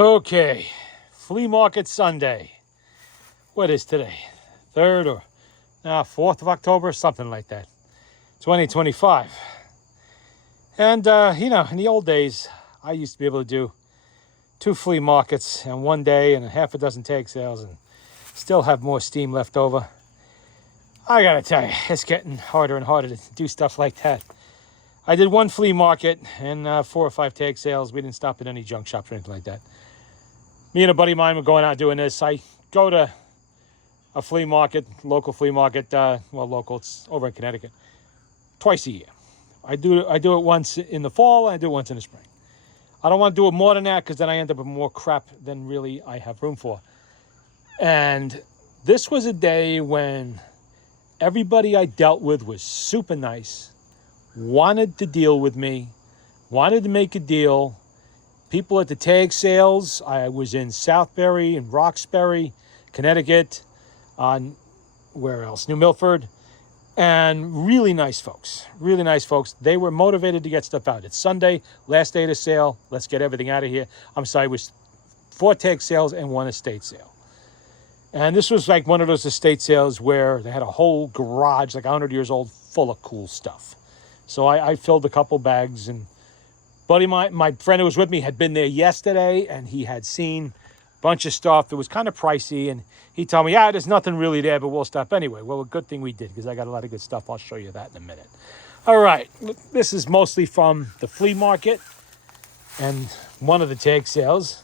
Okay, flea market Sunday. What is today? 3rd or 4th of October, something like that. 2025. And, in the old days, I used to be able to do 2 flea markets in one day and a half a dozen tag sales and still have more steam left over. I gotta tell you, it's getting harder and harder to do stuff like that. I did 1 flea market and 4 or 5 tag sales. We didn't stop at any junk shops or anything like that. Me and a buddy of mine were going out doing this. I go to a flea market, local flea market, local, it's over in Connecticut, twice a year. I do it once in the fall and I do it once in the spring. I don't want to do it more than that because then I end up with more crap than really I have room for. And this was a day when everybody I dealt with was super nice, wanted to deal with me, wanted to make a deal. People at the tag sales, I was in Southbury and Roxbury, Connecticut, where else? New Milford, and really nice folks. They were motivated to get stuff out. It's Sunday, last day of the sale. Let's get everything out of here. I'm sorry, it was 4 tag sales and 1 estate sale. And this was like one of those estate sales where they had a whole garage, like 100 years old, full of cool stuff. So I filled a couple bags, and buddy, my friend who was with me had been there yesterday, and he had seen a bunch of stuff that was kind of pricey, and he told me, there's nothing really there, but we'll stop anyway. Well, a good thing we did, because I got a lot of good stuff. I'll show you that in a minute. All right, this is mostly from the flea market and one of the tag sales.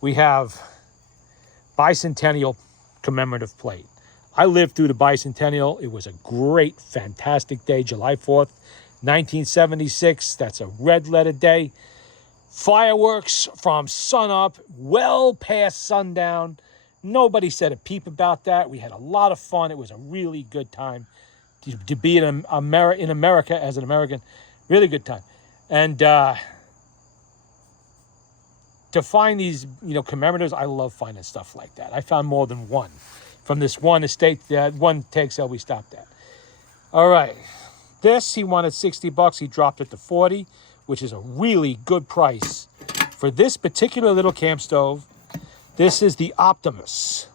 We have bicentennial commemorative plate. I lived through the bicentennial. It was a great, fantastic day, July 4th, 1976. That's a red letter day. Fireworks from sunup, well past sundown. Nobody said a peep about that. We had a lot of fun. It was a really good time to be in America as an American. Really good time. And to find these, commemoratives, I love finding stuff like that. I found more than one from this one estate, one tag sale we stopped at. All right. This, he wanted $60. He dropped it to $40, which is a really good price for this particular little camp stove. This is the Optimus.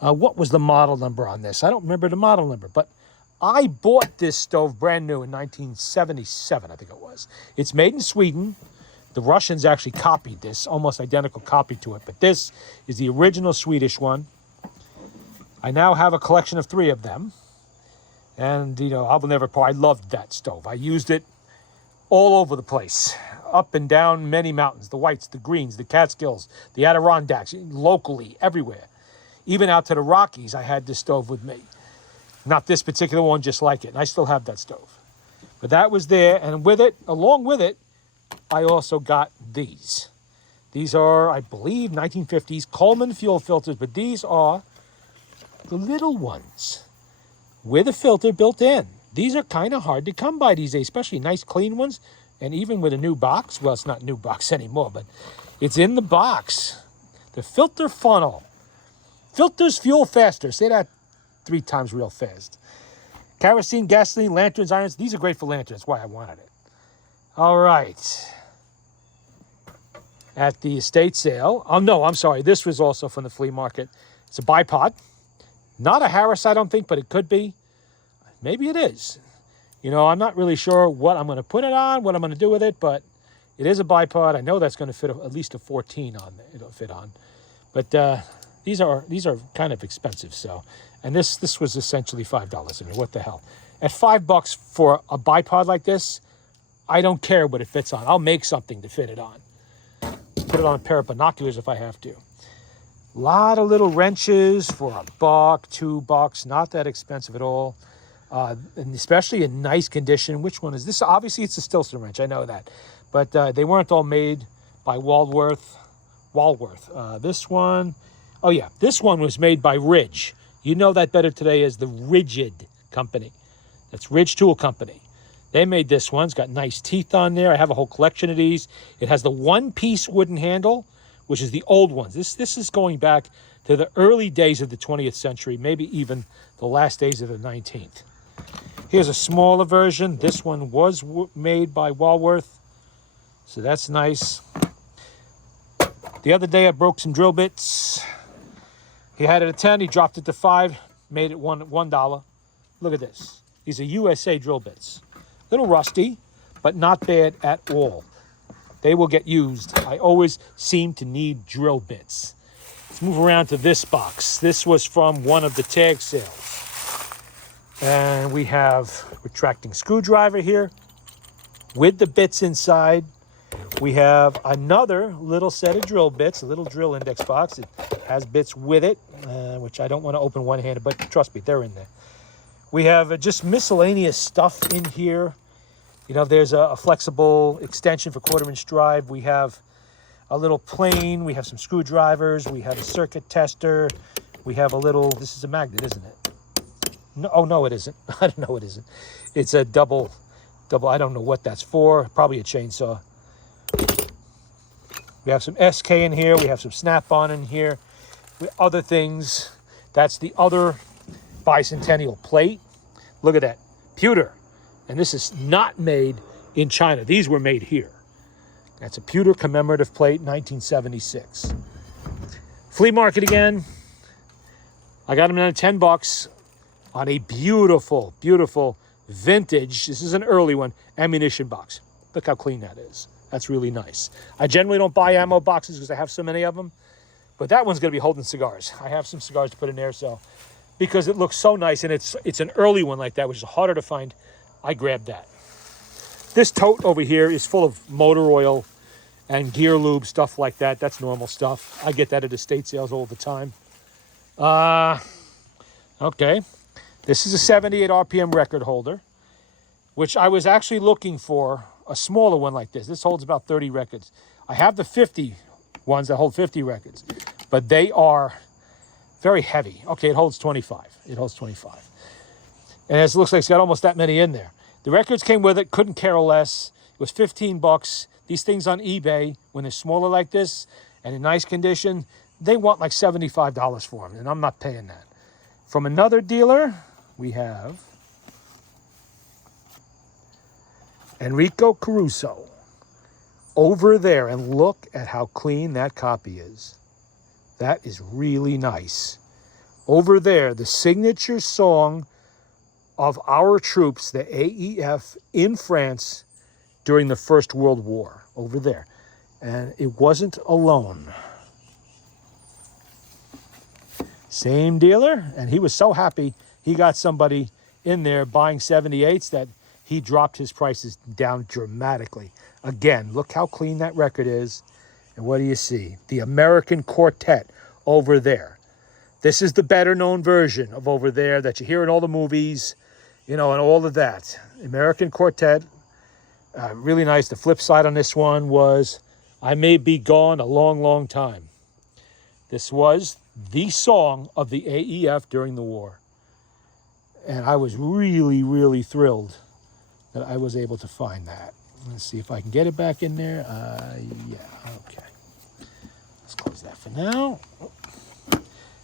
What was the model number on this? I don't remember the model number, but I bought this stove brand new in 1977, I think it was. It's made in Sweden. The Russians actually copied this, almost identical copy to it, but this is the original Swedish one. I now have a collection of 3 of them. And, I will never part. I loved that stove. I used it all over the place, up and down many mountains, the Whites, the Greens, the Catskills, the Adirondacks, locally, everywhere. Even out to the Rockies, I had this stove with me. Not this particular one, just like it. And I still have that stove. But that was there. And with it, along with it, I also got these. These are, I believe, 1950s Coleman fuel filters. But these are the little ones with a filter built in. These are kind of hard to come by these days, especially nice clean ones. And even with a new box, well, it's not a new box anymore, but it's in the box. The filter funnel. Filters fuel faster. Say that 3 times real fast. Kerosene, gasoline, lanterns, irons. These are great for lanterns. That's why I wanted it. All right. At the estate sale. Oh, no, I'm sorry. This was also from the flea market. It's a bipod. Not a Harris, I don't think, but it could be. Maybe it is. I'm not really sure what I'm going to put it on, what I'm going to do with it, but it is a bipod. I know that's going to fit at least a 14 on. It'll fit on. But these are kind of expensive. So, and this was essentially $5. I mean, what the hell? At $5 for a bipod like this, I don't care what it fits on. I'll make something to fit it on. Put it on a pair of binoculars if I have to. A lot of little wrenches for $1, $2, not that expensive at all. And especially in nice condition. Which one is this? Obviously, it's a Stilson wrench. I know that. But they weren't all made by Walworth. This one, this one was made by Ridge. You know that better today as the Rigid Company. That's Ridge Tool Company. They made this one. It's got nice teeth on there. I have a whole collection of these. It has the one-piece wooden handle, which is the old ones. This is going back to the early days of the 20th century, maybe even the last days of the 19th. Here's a smaller version. This one was made by Walworth, so that's nice. The other day I broke some drill bits. He had it at 10, he dropped it to 5, made it $1. Look at this. These are USA drill bits. A little rusty, but not bad at all. They will get used. I always seem to need drill bits. Let's move around to this box. This was from one of the tag sales. And we have retracting screwdriver here with the bits inside. We have another little set of drill bits, a little drill index box. It has bits with it, which I don't want to open one-handed, but trust me, they're in there. We have just miscellaneous stuff in here. You know, there's a flexible extension for 1/4-inch drive. We have a little plane. We have some screwdrivers. We have a circuit tester. We have a little, this is a magnet, isn't it? No, oh, no, it isn't. I don't know it isn't. It's a double, I don't know what that's for. Probably a chainsaw. We have some SK in here. We have some Snap-on in here. Other things. That's the other bicentennial plate. Look at that. Pewter. And this is not made in China. These were made here. That's a pewter commemorative plate, 1976. Flea market again. I got them at $10 on a beautiful, beautiful vintage, this is an early one, ammunition box. Look how clean that is. That's really nice. I generally don't buy ammo boxes because I have so many of them. But that one's going to be holding cigars. I have some cigars to put in there, so because it looks so nice, and it's an early one like that, which is harder to find, I grabbed that. This tote over here is full of motor oil and gear lube, stuff like that. That's normal stuff. I get that at estate sales all the time. Okay. This is a 78 RPM record holder, which I was actually looking for a smaller one like this. This holds about 30 records. I have the 50 ones that hold 50 records, but they are very heavy. Okay, it holds 25. It holds 25. And it looks like it's got almost that many in there. The records came with it, couldn't care less. It was $15. These things on eBay, when they're smaller like this and in nice condition, they want like $75 for them, and I'm not paying that. From another dealer, we have Enrico Caruso over there, and look at how clean that copy is. That is really nice. Over there, the signature song of our troops, the AEF in France during the First World War, over there. And it wasn't alone. Same dealer, and he was so happy he got somebody in there buying 78s that he dropped his prices down dramatically. Again, look how clean that record is. And what do you see? The American Quartet over there. This is the better known version of over there that you hear in all the movies, you know, and all of that. American Quartet, really nice. The flip side on this one was, I may be gone a long, long time. This was the song of the AEF during the war. And I was really, really thrilled that I was able to find that. Let's see if I can get it back in there. Yeah, okay. Let's close that for now.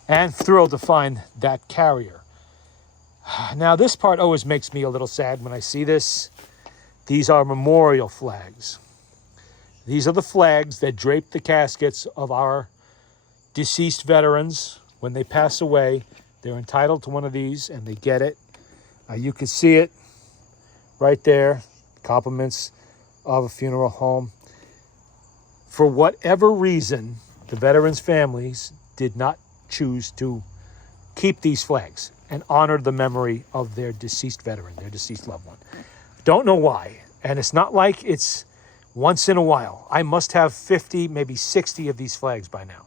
And thrilled to find that carrier. Now, this part always makes me a little sad when I see this. These are memorial flags. These are the flags that drape the caskets of our deceased veterans. When they pass away, they're entitled to one of these, and they get it. You can see it right there. Compliments of a funeral home. For whatever reason, the veterans' families did not choose to keep these flags and honor the memory of their deceased veteran, their deceased loved one. Don't know why. And it's not like it's once in a while. I must have 50, maybe 60 of these flags by now.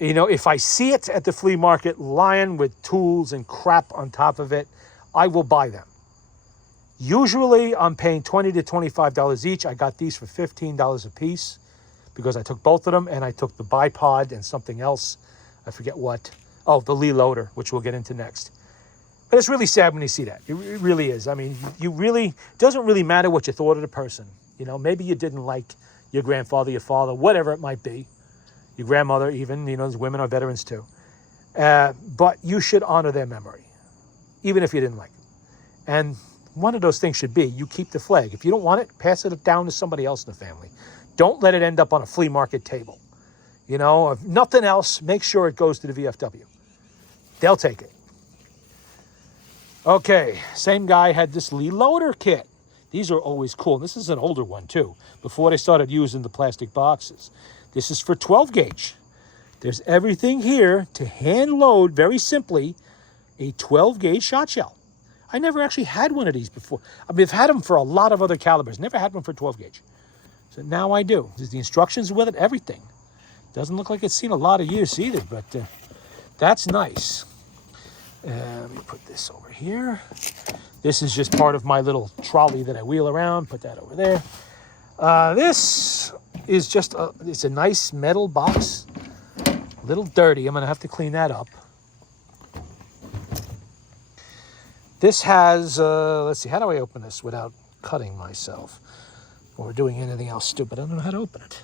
You know, if I see it at the flea market lying with tools and crap on top of it, I will buy them. Usually I'm paying $20 to $25 each. I got these for $15 a piece because I took both of them, and I took the bipod and something else. I forget what. Oh, the Lee loader, which we'll get into next. But it's really sad when you see that. It really is. I mean, it doesn't really matter what you thought of the person. You know, maybe you didn't like your grandfather, your father, whatever it might be. Your grandmother even, you know, those women are veterans too. But you should honor their memory, even if you didn't like them. And one of those things should be, you keep the flag. If you don't want it, pass it down to somebody else in the family. Don't let it end up on a flea market table. You know, if nothing else, make sure it goes to the VFW. They'll take it. Okay, same guy had this Lee loader kit. These are always cool. This is an older one too, before they started using the plastic boxes. This is for 12 gauge. There's everything here to hand load, very simply, a 12 gauge shot shell. I never actually had one of these before. I mean, I've had them for a lot of other calibers. Never had one for 12 gauge. So now I do. There's the instructions with it, everything. Doesn't look like it's seen a lot of use either, but that's nice. Let me put this over here. This is just part of my little trolley that I wheel around. Put that over there. This is just it's a nice metal box. A little dirty. I'm going to have to clean that up. This has, let's see, how do I open this without cutting myself or doing anything else stupid? I don't know how to open it.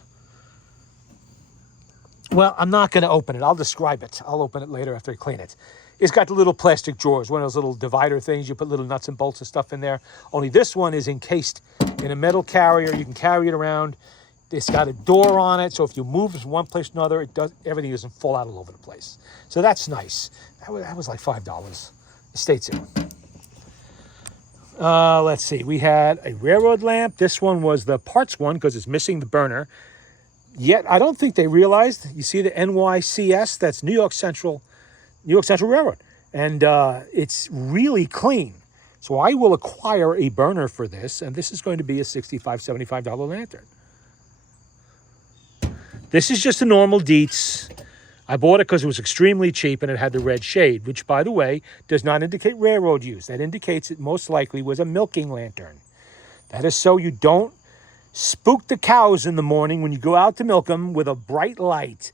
Well, I'm not going to open it. I'll describe it. I'll open it later after I clean it. It's got the little plastic drawers, one of those little divider things. You put little nuts and bolts and stuff in there. Only this one is encased in a metal carrier. You can carry it around. It's got a door on it, so if you move it from one place to another, everything doesn't fall out all over the place. So that's nice. That was like $5. Estate sale. Let's see. We had a railroad lamp. This one was the parts one because it's missing the burner. Yet I don't think they realized. You see the NYCS? That's New York Central Railroad, and it's really clean. So I will acquire a burner for this, and this is going to be a $65, $75 lantern. This is just a normal Dietz. I bought it because it was extremely cheap and it had the red shade, which, by the way, does not indicate railroad use. That indicates it most likely was a milking lantern. That is so you don't spook the cows in the morning when you go out to milk them with a bright light.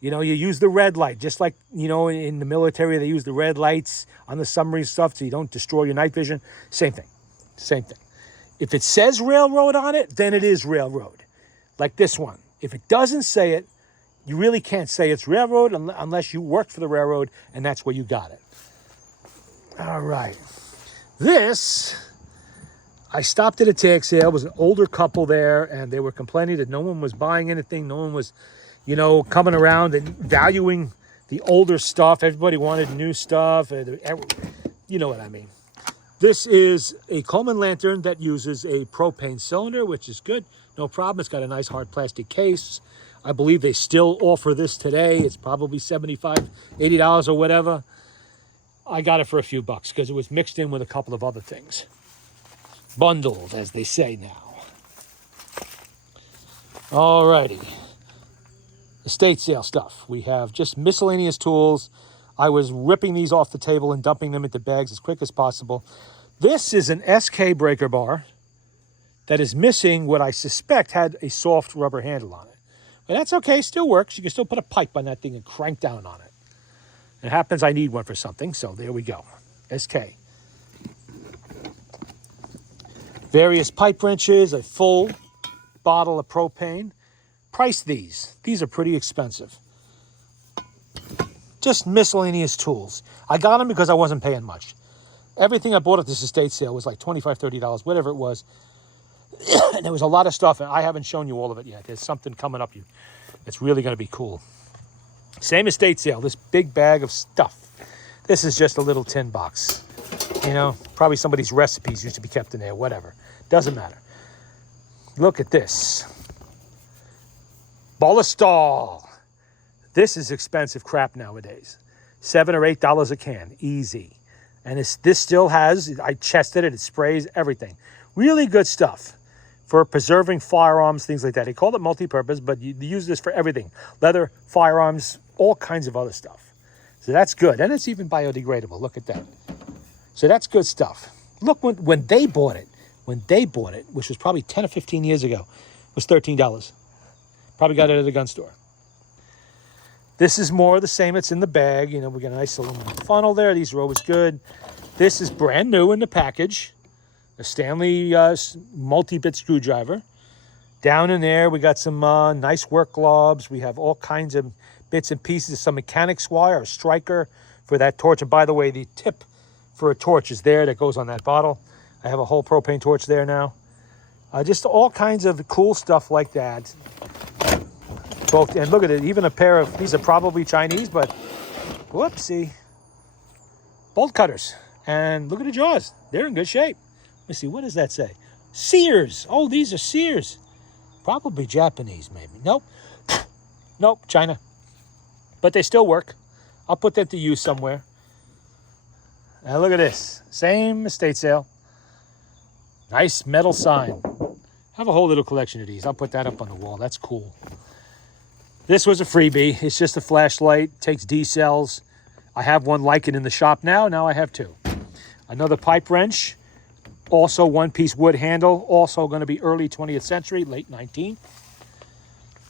You know, you use the red light, just like, you know, in the military, they use the red lights on the submarine stuff so you don't destroy your night vision. Same thing. Same thing. If it says railroad on it, then it is railroad. Like this one. If it doesn't say it, you really can't say it's railroad unless you worked for the railroad and that's where you got it. All right. This, I stopped at a tag sale. It was an older couple there, and they were complaining that no one was buying anything. No one was, you know, coming around and valuing the older stuff. Everybody wanted new stuff. You know what I mean. This is a Coleman lantern that uses a propane cylinder, which is good. No problem. It's got a nice hard plastic case. I believe they still offer this today. It's probably $75, $80 or whatever. I got it for a few bucks because it was mixed in with a couple of other things. Bundled, as they say now. Alrighty. Estate sale stuff. We have just miscellaneous tools. I was ripping these off the table and dumping them into bags as quick as possible. This is an SK breaker bar that is missing what I suspect had a soft rubber handle on it. But that's okay, still works. You can still put a pipe on that thing and crank down on it. It happens I need one for something, so there we go. SK. Various pipe wrenches, a full bottle of propane. Price these. These are pretty expensive. Just miscellaneous tools. I got them because I wasn't paying much. Everything I bought at this estate sale was like $25, $30, whatever it was. And there was a lot of stuff, and I haven't shown you all of it yet. There's something coming up that's really going to be cool. Same estate sale, this big bag of stuff. This is just a little tin box. You know, probably somebody's recipes used to be kept in there, whatever. Doesn't matter. Look at this. Bolestol. This is expensive crap nowadays. $7 or $8 a can, easy. And this still has, I tested it, it sprays everything. Really good stuff for preserving firearms, things like that. They call it multi-purpose, but you use this for everything. Leather, firearms, all kinds of other stuff. So that's good. And it's even biodegradable. Look at that. So that's good stuff. Look, when they bought it, which was probably 10 or 15 years ago, was $13. Probably got it at a gun store. This is more of the same. It's in the bag. You know, we got a nice aluminum funnel there. These are always good. This is brand new in the package. A Stanley multi-bit screwdriver. Down in there, we got some nice work globs. We have all kinds of bits and pieces. Some mechanics wire, a striker for that torch. And by the way, the tip for a torch is there that goes on that bottle. I have a whole propane torch there now. Just all kinds of cool stuff like that. Both, and look at it, even a pair of, these are probably Chinese, but whoopsie. Bolt cutters. And look at the jaws. They're in good shape. Let me see, what does that say? Sears. Oh, these are Sears. Probably Japanese, maybe. Nope. Nope, China. But they still work. I'll put that to use somewhere. And look at this. Same estate sale. Nice metal sign. I have a whole little collection of these. I'll put that up on the wall. That's cool. This was a freebie. It's just a flashlight. Takes D cells. I have one like it in the shop now. Now I have two. Another pipe wrench. Also one-piece wood handle. Also going to be early 20th century, late 19th.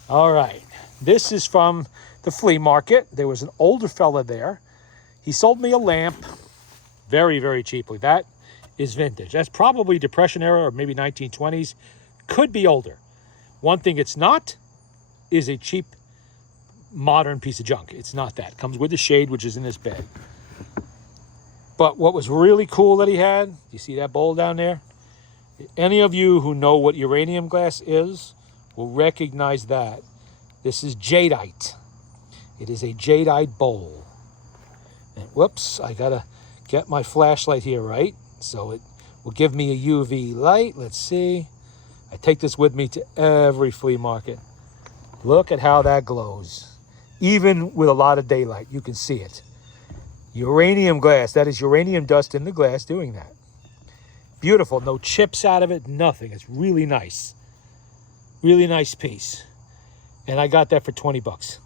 All right. This is from the flea market. There was an older fella there. He sold me a lamp very, very cheaply. That is vintage. That's probably Depression era or maybe 1920s. Could be older. One thing it's not is a cheap modern piece of junk. It's not that. It comes with the shade, which is in this bed. But what was really cool that he had, you see that bowl down there? Any of you who know what uranium glass is will recognize that. This is jadeite. It is a jadeite bowl. And whoops, I gotta get my flashlight here right. So it will give me a UV light. Let's see. I take this with me to every flea market. Look at how that glows. Even with a lot of daylight, you can see it. Uranium glass. That is uranium dust in the glass doing that. Beautiful. No chips out of it. Nothing. It's really nice. Really nice piece. And I got that for 20 bucks.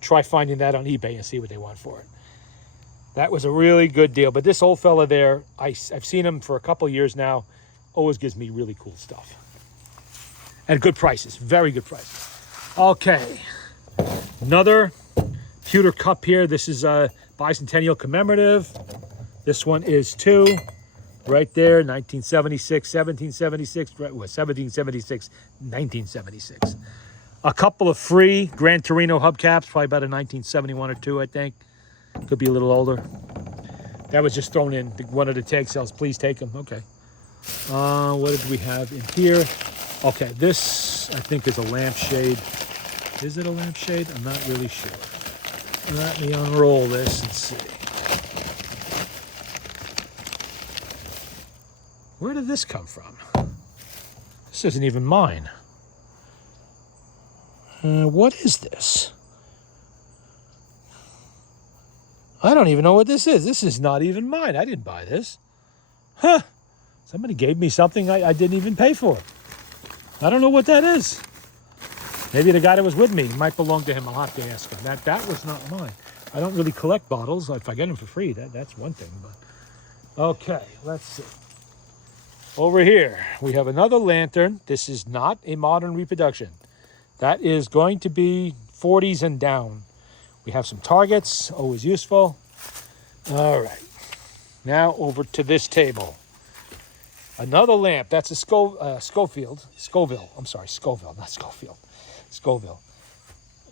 Try finding that on eBay and see what they want for it. That was a really good deal. But this old fella there, I've seen him for a couple of years now. Always gives me really cool stuff. And good prices. Very good prices. Okay. Another pewter cup here. This is a bicentennial commemorative. This one is too. Right there, 1976, 1776, 1776, 1976. A couple of free Gran Torino hubcaps, probably about a 1971 or two, I think. Could be a little older. That was just thrown in one of the tag sales. Please take them. Okay. What did we have in here? Okay, this I think is a lampshade. Is it a lampshade? I'm not really sure. Let me unroll this and see. Where did this come from? This isn't even mine. What is this? I don't even know what this is. This is not even mine. I didn't buy this. Huh. Somebody gave me something I didn't even pay for. I don't know what that is. Maybe the guy that was with me might belong to him. I'll have to ask him. That was not mine. I don't really collect bottles. If I get them for free, that's one thing. But okay, let's see. Over here, we have another lantern. This is not a modern reproduction. That is going to be 40s and down. We have some targets, always useful. All right. Now over to this table. Another lamp. That's a Scoville. I'm sorry, Scoville, not Schofield. Scoville.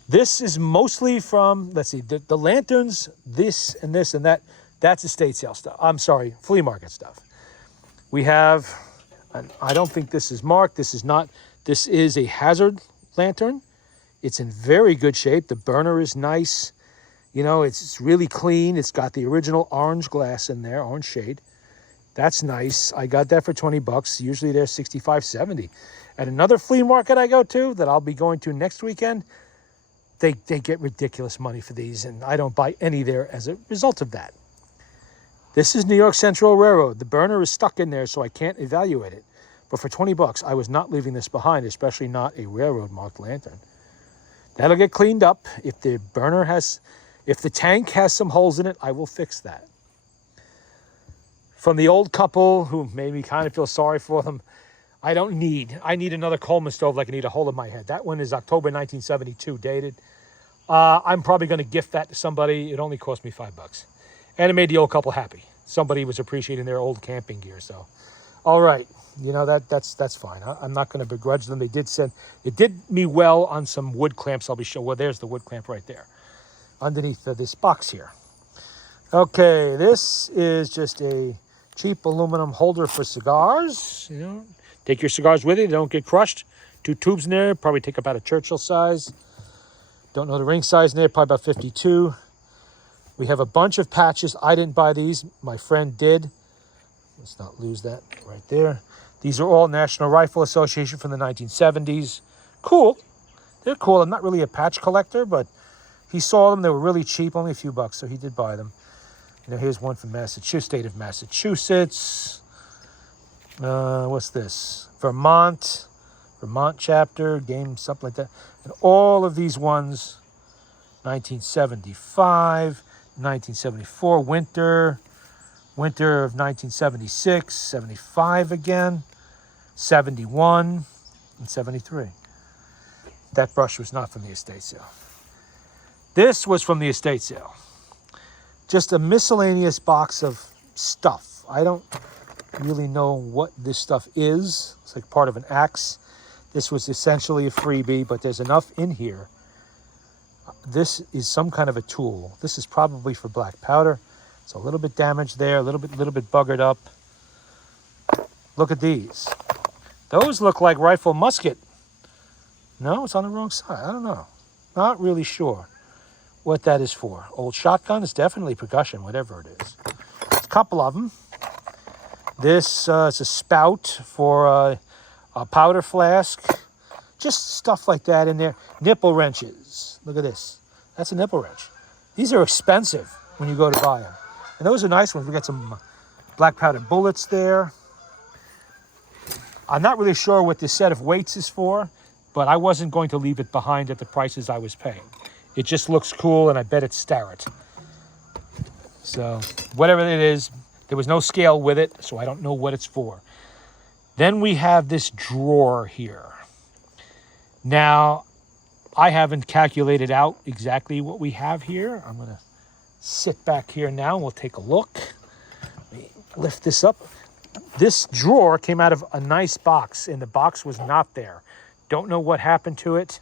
This is mostly from, let's see, the lanterns, this and this and that. That's estate sale stuff. I'm sorry, flea market stuff. We have, I don't think this is marked. This is a hazard lantern. It's in very good shape. The burner is nice. You know, it's really clean. It's got the original orange glass in there, orange shade. That's nice. I got that for 20 bucks. Usually they're 65, 70. At another flea market I go to that I'll be going to next weekend, they get ridiculous money for these, and I don't buy any there as a result of that. This is New York Central Railroad. The burner is stuck in there, so I can't evaluate it. But for 20 bucks, I was not leaving this behind, especially not a railroad marked lantern. That'll get cleaned up. If the tank has some holes in it, I will fix that. From the old couple who made me kind of feel sorry for them, I need another Coleman stove like I need a hole in my head. That one is October 1972 dated. I'm probably going to gift that to somebody. It only cost me $5. And it made the old couple happy. Somebody was appreciating their old camping gear. So, all right, you know that's fine. I'm not going to begrudge them. It did me well on some wood clamps. I'll be sure. Well, there's the wood clamp right there, underneath this box here. Okay, this is just a cheap aluminum holder for cigars. You know, take your cigars with you. They don't get crushed. two tubes in there, probably take about a Churchill size. Don't know the ring size in there, probably about 52. We have a bunch of patches. I didn't buy these. My friend did. Let's not lose that right there. These are all National Rifle Association from the 1970s. Cool. They're cool. I'm not really a patch collector, but he saw them. They were really cheap, only a few bucks, so he did buy them. You know, here's one from Massachusetts, state of Massachusetts. What's this? Vermont chapter, game, something like that. And all of these ones, 1975, 1974, winter of 1976, 75 again, 71, and 73. That brush was not from the estate sale. This was from the estate sale. Just a miscellaneous box of stuff. I don't really know what this stuff is. It's like part of an axe. This was essentially a freebie, but there's enough in here. This is some kind of a tool. This is probably for black powder. It's a little bit damaged there, a little bit buggered up. Look at these. Those look like rifle musket. No, it's on the wrong side. I don't know. Not really sure what that is for. Old shotgun is definitely percussion, whatever it is. There's a couple of them. This is a spout for a powder flask. Just stuff like that in there. Nipple wrenches. Look at this. That's a nipple wrench. These are expensive when you go to buy them. And those are nice ones. We got some black powder bullets there. I'm not really sure what this set of weights is for, but I wasn't going to leave it behind at the prices I was paying. It just looks cool, and I bet it's Starrett. So whatever it is, there was no scale with it, so I don't know what it's for. Then we have this drawer here. Now, I haven't calculated out exactly what we have here. I'm going to sit back here now and we'll take a look. Let me lift this up. This drawer came out of a nice box, and the box was not there. Don't know what happened to it.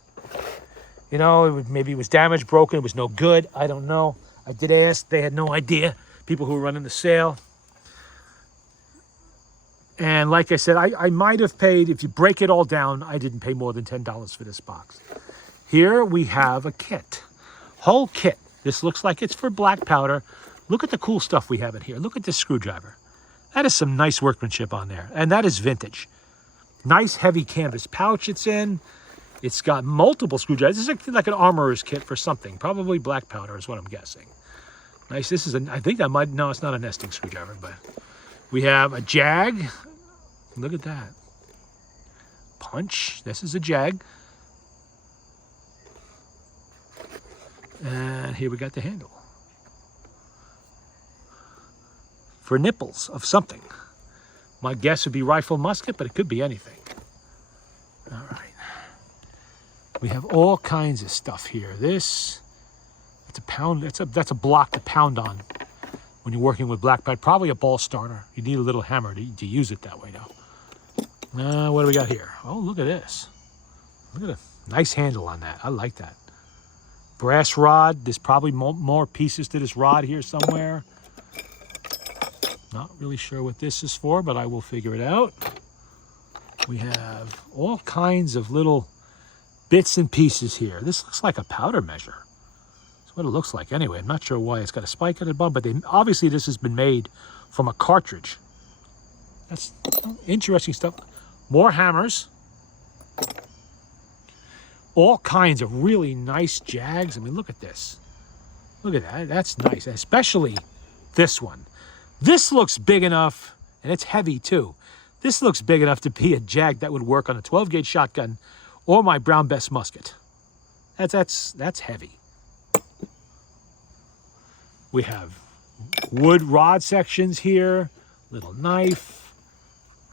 You know, maybe it was damaged, broken, it was no good. I don't know. I did ask. They had no idea. People who were running the sale. And like I said, I might have paid, if you break it all down, I didn't pay more than $10 for this box. Here we have a kit. Whole kit. This looks like it's for black powder. Look at the cool stuff we have in here. Look at this screwdriver. That is some nice workmanship on there. And that is vintage. Nice heavy canvas pouch it's in. It's got multiple screwdrivers. This is like an armorer's kit for something. Probably black powder is what I'm guessing. Nice. This is I think that might, no, it's not a nesting screwdriver, but we have a jag. Look at that. Punch. This is a jag. And here we got the handle. For nipples of something. My guess would be rifle musket, but it could be anything. All right. We have all kinds of stuff here. This, it's a pound, that's a block to pound on when you're working with black powder. Probably a ball starter. You need a little hammer to use it that way now. What do we got here? Oh, look at this. Look at a nice handle on that. I like that. Brass rod. There's probably more pieces to this rod here somewhere. Not really sure what this is for, but I will figure it out. We have all kinds of little bits and pieces here. This looks like a powder measure. That's what it looks like anyway. I'm not sure why it's got a spike at the bottom, but obviously this has been made from a cartridge. That's interesting stuff. More hammers. All kinds of really nice jags. I mean, look at this. Look at that. That's nice, especially this one. This looks big enough, and it's heavy too. This looks big enough to be a jag that would work on a 12-gauge shotgun or my Brown Bess musket. That's heavy. We have wood rod sections here, little knife.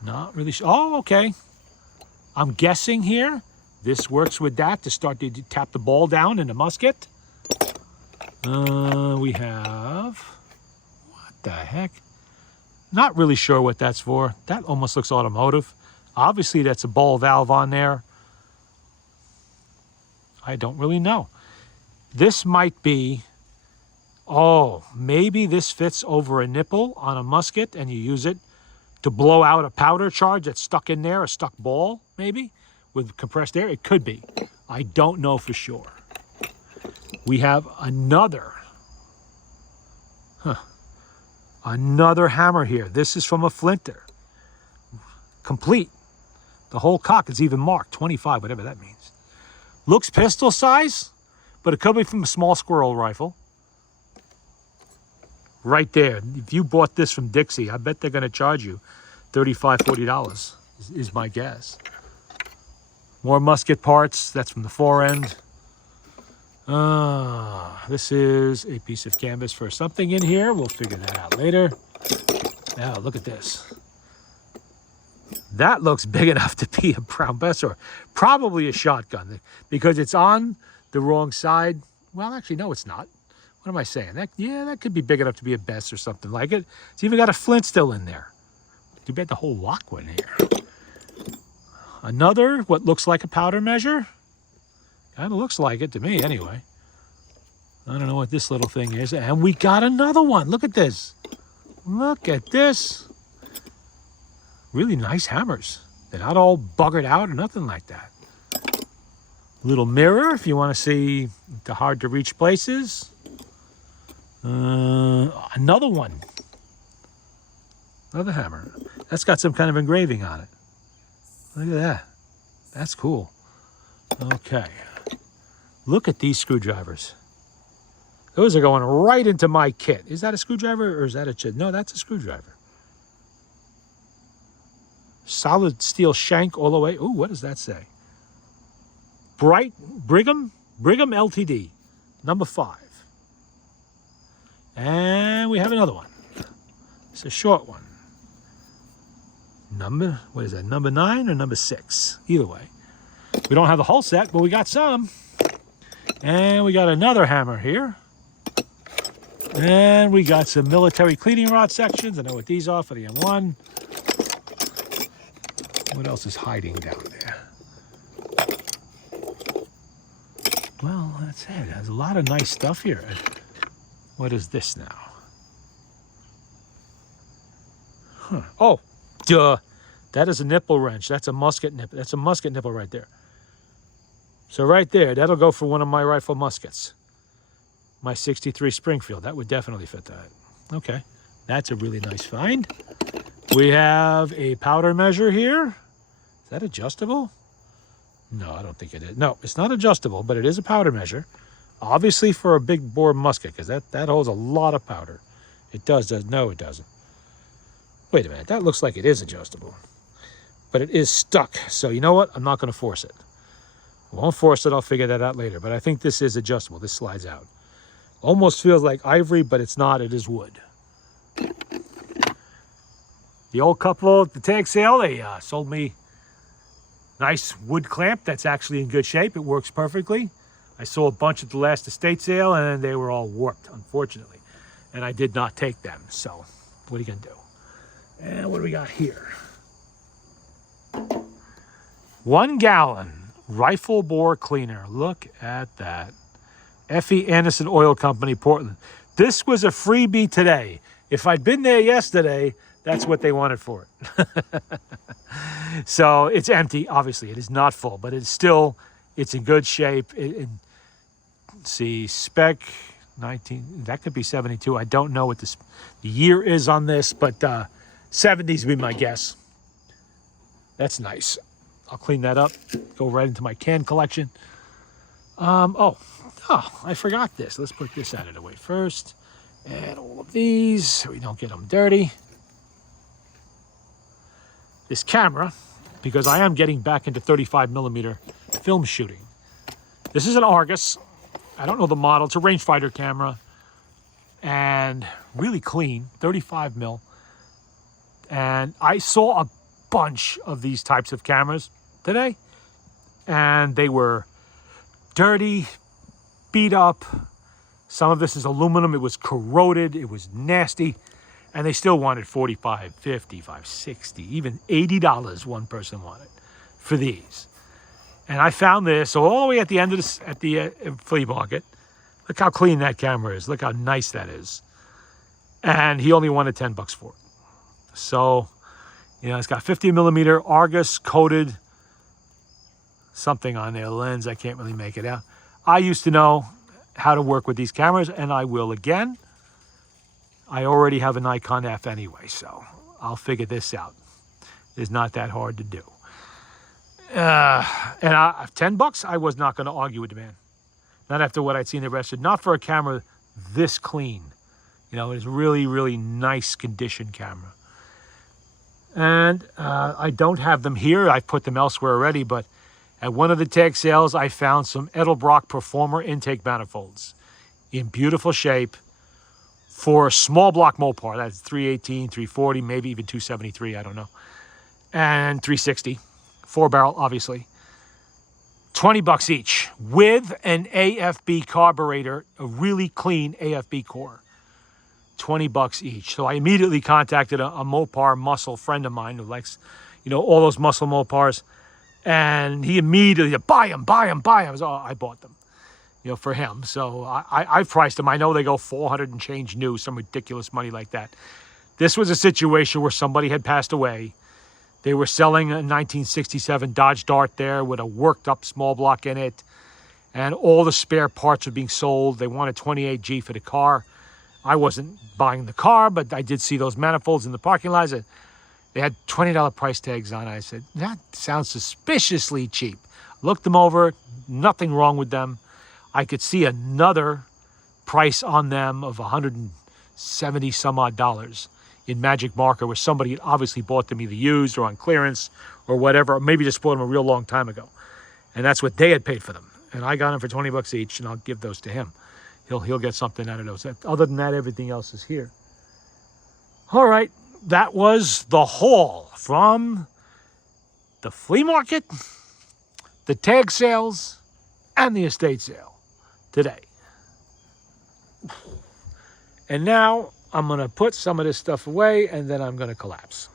Not really sure. Oh, okay. I'm guessing here this works with that to start to tap the ball down in the musket. We have, what the heck? Not really sure what that's for. That almost looks automotive. Obviously, that's a ball valve on there. I don't really know. This might be, oh, maybe this fits over a nipple on a musket and you use it to blow out a powder charge that's stuck in there, a stuck ball, maybe. with compressed air? It could be. I don't know for sure. We have another hammer here. This is from a flinter. Complete. The whole cock is even marked, 25, whatever that means. Looks pistol size, but it could be from a small squirrel rifle. Right there. If you bought this from Dixie, I bet they're going to charge you $35, $40 is my guess. More musket parts. That's from the fore end. This is a piece of canvas for something in here. We'll figure that out later. Now, look at this. That looks big enough to be a Brown Bess, or probably a shotgun, because it's on the wrong side. Well, actually, no, it's not. What am I saying? That could be big enough to be a Bess or something like it. It's even got a flint still in there. Too bad the whole lock went here. Another, what looks like a powder measure. Kind of looks like it to me, anyway. I don't know what this little thing is. And we got another one. Look at this. Look at this. Really nice hammers. They're not all buggered out or nothing like that. Little mirror if you want to see the hard to reach places. Another one. Another hammer. That's got some kind of engraving on it. Look at that. That's cool. Okay. Look at these screwdrivers. Those are going right into my kit. Is that a screwdriver or is that a chip? No, that's a screwdriver. Solid steel shank all the way. Ooh, what does that say? Brigham Ltd. Number 5. And we have another one. It's a short one. What is that? Number 9 or number 6? Either way. We don't have the whole set, but we got some. And we got another hammer here. And we got some military cleaning rod sections. I know what these are for the M1. What else is hiding down there? Well, that's it. There's a lot of nice stuff here. What is this now? Huh. Oh, duh. That is a nipple wrench. That's a musket nipple. That's a musket nipple right there. So right there, that'll go for one of my rifle muskets. My 63 Springfield. That would definitely fit that. Okay. That's a really nice find. We have a powder measure here. Is that adjustable? No, I don't think it is. No, it's not adjustable, but it is a powder measure. Obviously for a big bore musket, because that holds a lot of powder. It does. No, it doesn't. Wait a minute. That looks like it is adjustable. But it is stuck. So you know what? I'm not going to force it. I won't force it. I'll figure that out later. But I think this is adjustable. This slides out. Almost feels like ivory, but it's not. It is wood. The old couple at the tag sale, they sold me nice wood clamp that's actually in good shape. It works perfectly. I saw a bunch at the last estate sale, and they were all warped, unfortunately. And I did not take them. So what are you going to do? And what do we got here? 1 gallon rifle bore cleaner. Look at that. F.E. Anderson Oil Company, Portland. This was a freebie today. If I'd been there yesterday, that's what they wanted for it. So it's empty. Obviously, it is not full, but it's in good shape. Let's see, spec 19. That could be 72. I don't know what the year is on this, but 70s would be my guess. That's nice. I'll clean that up. Go right into my can collection. Oh, I forgot this. Let's put this out of the way first. And all of these so we don't get them dirty. This camera, because I am getting back into 35mm film shooting. This is an Argus. I don't know the model. It's a rangefinder camera. And really clean, 35mm. And I saw a bunch of these types of cameras today. And they were dirty, beat up. Some of this is aluminum. It was corroded. It was nasty. And they still wanted $45, $55, $60, even $80 one person wanted for these. And I found this all the way at the end of this, at the flea market. Look how clean that camera is. Look how nice that is. And he only wanted $10 for it. So, you know, it's got 50mm Argus coated something on their lens. I can't really make it out. I used to know how to work with these cameras, and I will again. I already have a Nikon F anyway, so I'll figure this out. It's not that hard to do. And $10, I was not going to argue with the man. Not after what I'd seen arrested. Not for a camera this clean. You know, it's really, really nice condition camera. And I don't have them here. I've put them elsewhere already, but at one of the tag sales, I found some Edelbrock Performer intake manifolds in beautiful shape for a small block Mopar. That's 318, 340, maybe even 273, I don't know. And 360, 4-barrel, obviously. $20 each with an AFB carburetor, a really clean AFB core. $20 each. So I immediately contacted a Mopar muscle friend of mine who likes, you know, all those muscle Mopars. And he immediately said, buy them. So I bought them, you know, for him. So I've priced them. I know they go 400 and change new, some ridiculous money like that. This was a situation where somebody had passed away. They were selling a 1967 Dodge Dart there with a worked up small block in it. And all the spare parts were being sold. They wanted 28G for the car. I wasn't buying the car, but I did see those manifolds in the parking lot. They had $20 price tags on it. I said, that sounds suspiciously cheap. Looked them over, nothing wrong with them. I could see another price on them of $170 some odd in Magic Marker, where somebody had obviously bought them either used or on clearance or whatever, or maybe just bought them a real long time ago. And that's what they had paid for them. And I got them for $20 each, and I'll give those to him. He'll get something out of those. Other than that, everything else is here. All right, that was the haul from the flea market, the tag sales, and the estate sale today. And now I'm going to put some of this stuff away, and then I'm going to collapse.